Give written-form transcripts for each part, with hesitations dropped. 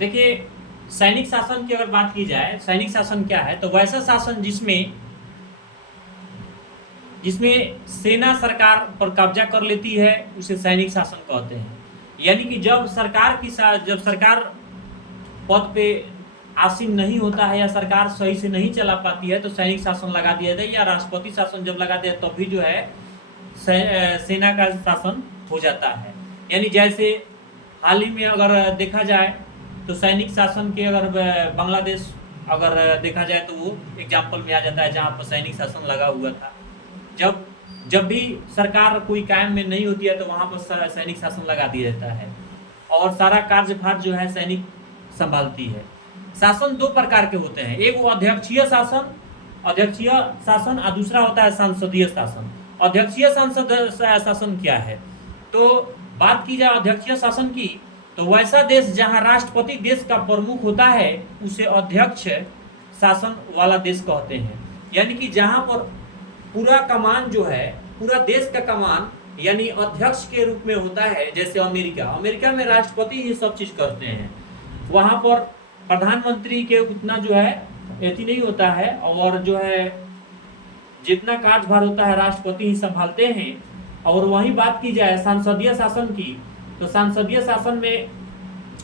देखिए, सैनिक शासन की अगर बात की जाए, सैनिक शासन क्या है? तो वैसा शासन जिसमें जिसमें सेना सरकार पर कब्जा कर लेती है, उसे सैनिक शासन कहते हैं। यानी कि जब सरकार पद पे आसीन नहीं होता है या सरकार सही से नहीं चला पाती है, तो सैनिक शासन लगा दिया जाए, या राष्ट्रपति शासन जब लगा दिया तब भी जो है सेना का शासन हो जाता है। यानी जैसे हाल ही में अगर देखा जाए, तो सैनिक शासन के अगर बांग्लादेश अगर देखा जाए, तो वो एग्जाम्पल में आ जाता है, जहाँ पर सैनिक शासन लगा हुआ था। जब जब भी सरकार कोई कायम में नहीं होती है, तो वहाँ पर सैनिक शासन लगा दिया जाता है, और सारा कार्यभार जो है सैनिक संभालती है। शासन दो प्रकार के होते हैं, एक वो अध्यक्षीय शासन और दूसरा होता है संसदीय शासन। अध्यक्षीय संसद शासन क्या है? तो बात की जाए अध्यक्षीय शासन की, तो वैसा देश जहां राष्ट्रपति देश का प्रमुख होता है, उसे अध्यक्ष शासन वाला देश कहते हैं। यानी कि जहां पर पूरा कमान जो है, पूरा देश का कमान यानी अध्यक्ष के रूप में होता है। जैसे अमेरिका में राष्ट्रपति ही सब चीज करते हैं। वहां पर प्रधानमंत्री के उतना जो है एथी नहीं होता है, और जो है जितना कार्यभार होता है राष्ट्रपति ही संभालते हैं। और वही बात की जाए संसदीय शासन की, तो संसदीय शासन में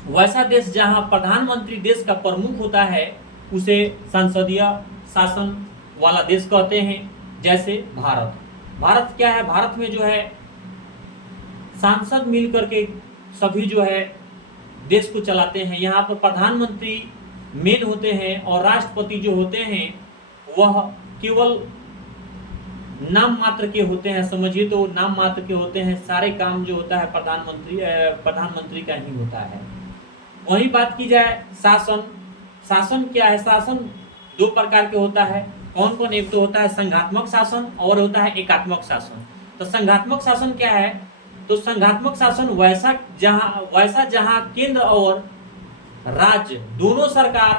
वैसा देश जहां प्रधानमंत्री देश का प्रमुख होता है, उसे संसदीय शासन वाला देश कहते हैं। जैसे भारत क्या है? भारत में जो है सांसद मिल करके सभी जो है देश को चलाते हैं। यहाँ पर प्रधानमंत्री मेन होते हैं, और राष्ट्रपति जो होते हैं वह केवल नाम मात्र के होते हैं। समझिए तो नाम मात्र के होते हैं, सारे काम जो होता है प्रधानमंत्री का ही होता है। वही बात की जाए शासन क्या है? शासन दो प्रकार के होता है। कौन कौन? एक तो होता है संघात्मक शासन और होता है एकात्मक शासन। तो संघात्मक शासन क्या है? तो संघात्मक शासन वैसा जहां केंद्र और राज्य दोनों सरकार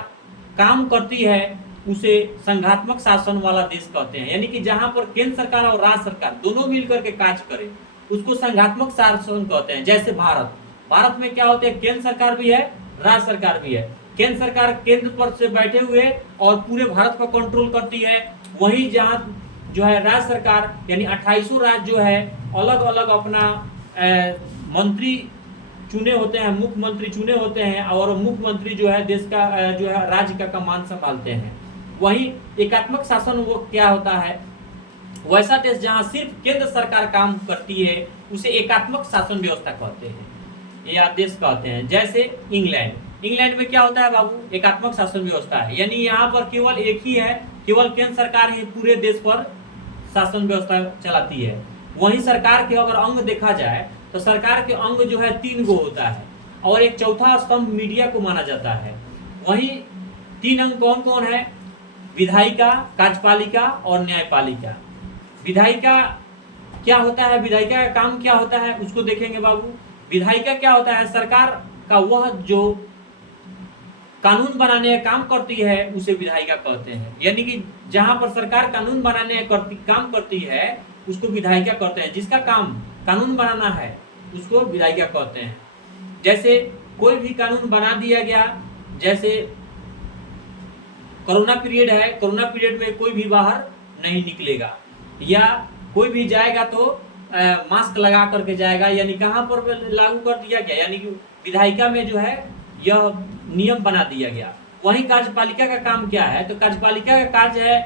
काम करती है, उसे संघात्मक शासन वाला देश कहते हैं। यानी कि जहां पर केंद्र सरकार और राज्य सरकार दोनों मिलकर के कार्य करे, उसको संघात्मक शासन कहते हैं। जैसे भारत में क्या होते हैं? केंद्र सरकार भी है, राज्य सरकार भी है। केंद्र सरकार केंद्र पर से बैठे हुए और पूरे भारत को कंट्रोल करती है। वहीं जहां जो है राज्य सरकार यानी 28 राज्य जो है अलग अलग अपना मंत्री चुने होते हैं, मुख्यमंत्री चुने होते हैं, और मुख्यमंत्री जो है देश का जो है राज्य का कमान संभालते हैं। वहीं एकात्मक शासन वो क्या होता है? वैसा देश जहां सिर्फ केंद्र सरकार काम करती है, उसे एकात्मक शासन व्यवस्था कहते हैं या देश कहते हैं। जैसे इंग्लैंड में क्या होता है बाबू? एकात्मक शासन व्यवस्था है। यानी यहाँ पर केवल एक ही है, केवल केंद्र सरकार ही पूरे देश पर शासन व्यवस्था चलाती है। वहीं सरकार के अगर अंग देखा जाए, तो सरकार के अंग जो है 3 गो होता है, और एक चौथा स्तंभ मीडिया को माना जाता है। वहीं 3 अंग कौन कौन है? विधायिका, कार्यपालिका और न्यायपालिका। विधायिका क्या होता है? विधायिका का काम क्या होता है उसको देखेंगे बाबू। विधायिका क्या होता है? सरकार का वह जो कानून बनाने का काम करती है, उसे विधायिका कहते हैं। यानी कि जहां पर सरकार कानून बनाने का काम करती है, उसको विधायिका कहते हैं। जिसका काम कानून बनाना है, उसको विधायिका कहते हैं। जैसे कोई भी कानून बना दिया गया, जैसे कोरोना पीरियड है, कोरोना पीरियड में कोई भी बाहर नहीं निकलेगा, या कोई भी जाएगा तो मास्क लगा करके जाएगा। यानी कहाँ पर लागू कर दिया गया? यानी कि विधायिका में जो है यह नियम बना दिया गया। वहीं कार्यपालिका का काम क्या है? तो कार्यपालिका का कार्य है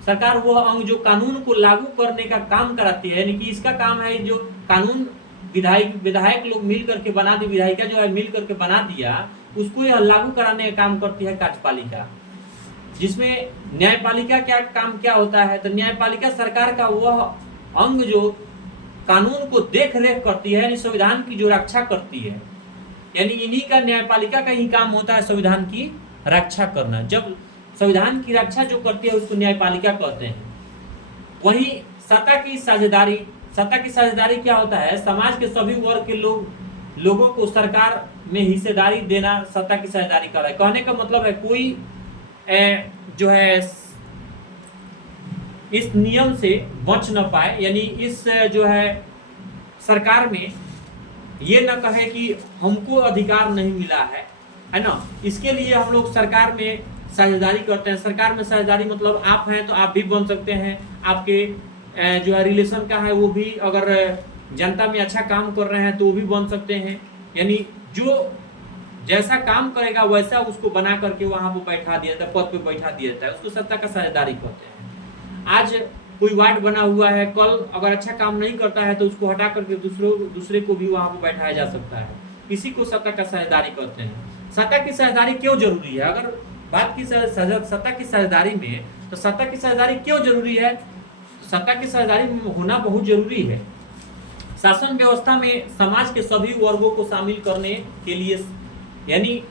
सरकार वह अंग जो कानून को लागू करने का काम कराती है। यानी कि इसका काम है जो कानून विधायक लोग मिल करके बना दी, विधायिका जो है मिल करके बना दिया, उसको यह लागू कराने का काम करती है कार्यपालिका। जिसमें न्यायपालिका क्या होता है? तो न्यायपालिका सरकार का वह अंग जो कानून को देख रेख करती है, यानी संविधान की जो रक्षा करती है। यानी इन्हीं का न्यायपालिका का ही काम होता है संविधान की रक्षा करना। जब संविधान की रक्षा जो करती है, उसको न्यायपालिका कहते हैं। वहीं सत्ता की साझेदारी क्या होता है? समाज के सभी वर्ग के लोगों को सरकार में हिस्सेदारी देना सत्ता की साझेदारी कर रहा है। कहने का मतलब है कोई जो है इस नियम से बच न पाए, यानी इस जो है सरकार में ये न कहे कि हमको अधिकार नहीं मिला है ना। इसके लिए हम लोग सरकार में साझेदारी करते हैं। सरकार में साझेदारी मतलब आप हैं तो आप भी बन सकते हैं, आपके जो है रिलेशन का है वो भी अगर जनता में अच्छा काम कर रहे हैं तो वो भी बन सकते हैं। यानी जो जैसा काम करेगा वैसा उसको बना करके वहां पर बैठा दिया जाता है, पद पे बैठा दिया जाता है, उसको सत्ता का साझेदारी कहते हैं। आज कोई वार्ड बना हुआ है, कल अगर अच्छा काम नहीं करता है तो उसको हटा करके दूसरे को भी वहां पर बैठाया जा सकता है। इसी को सत्ता का साझेदारी कहते हैं। सत्ता की साझेदारी क्यों जरूरी है? अगर बात की सत्ता की साझेदारी में, तो सत्ता की साझेदारी क्यों जरूरी है? सत्ता की साझेदारी होना बहुत जरूरी है। शासन व्यवस्था में समाज के सभी वर्गों को शामिल करने के लिए, यानी